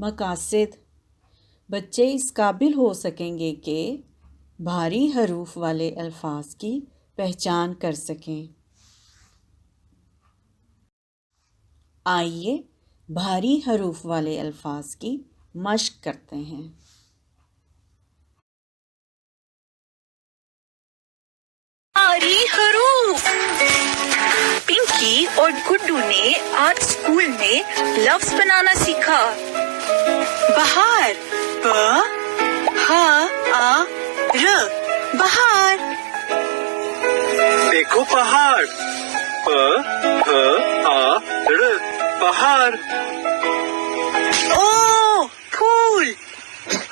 मकासद बच्चे इस काबिल हो सकेंगे कि भारी हरूफ वाले अल्फाज की पहचान कर सकें। आइए भारी हरूफ वाले अल्फाज की मश्क करते हैं। भारी हरूफ। पिंकी और गुड्डू ने आज स्कूल में लफ्ज बनाना सीखा। बहार, ब ह आ र, बहार। देखो पहाड़, प ह आ र, पहाड़। ओ फूल,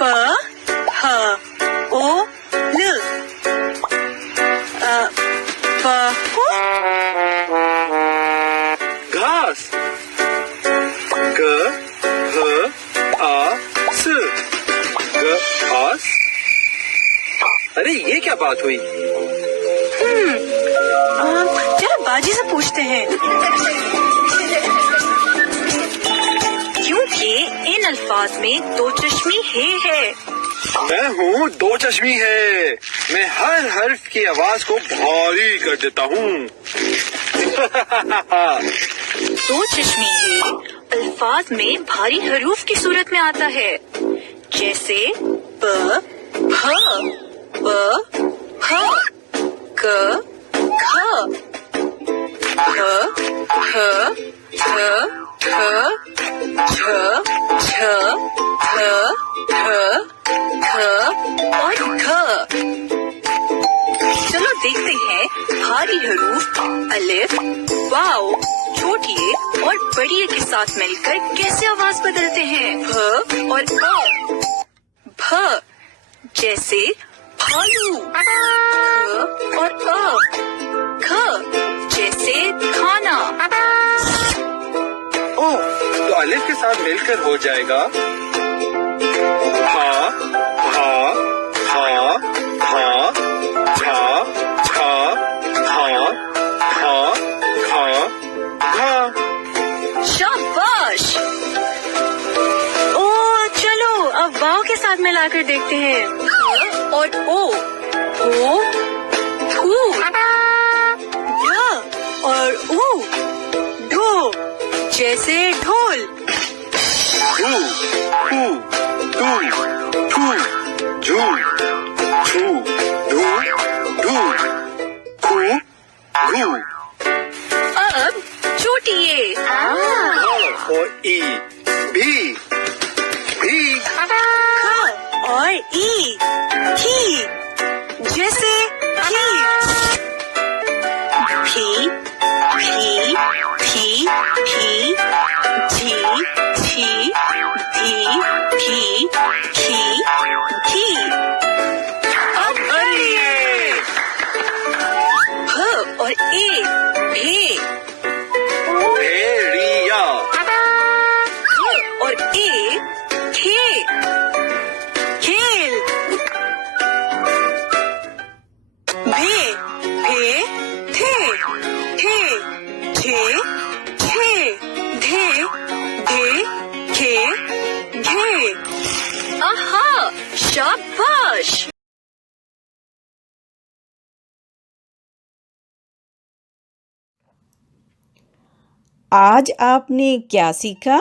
प ह ओ ल, पहु। घास, ग ह आ स, घास। अरे ये क्या बात हुई? चलो बाजी से पूछते हैं। क्योंकि इन अल्फाज में दो चश्मी है। मैं हूँ दो चश्मी है। मैं हर हर्फ की आवाज को भारी कर देता हूँ। दो चश्मी है अल्फाज में भारी हरूफ की सूरत में आता है, जैसे ब भ ब भ, क ख, ह ह ह ह, छ छ ह ह ख और घ। चलो देखते हैं भारी हरूफ अलिफ, वाव, छोटी ए और बड़ी ए के साथ मिलकर कैसे आवाज बदलते हैं। भ और अ। भ जैसे भालू, ख और अ। ख जैसे खाना। ओह, तो अलिफ के साथ मिलकर हो जाएगा हा हा हा हा, झा झा, हा हा हा, घा। शाबाश। ओ चलो अब वाव के साथ मिलाकर देखते हैं। और ओ थू, और ऊ ढो, जैसे ढोल। धू धू धू धू, झू झू धू धू, खू घू। अब छोटी ए और ई भी, भी। ख और ई ही, जैसे ही। भी भी भी भी, झी झी धी भी ही ही। अब भरिए भ और ए भे, भेड़िया। और ए खे, खेल। भे भे थे, थे झे झे, धे धे खे घे। आहा, शाबाश। आज आपने क्या सीखा?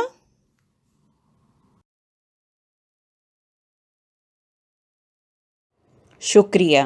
शुक्रिया।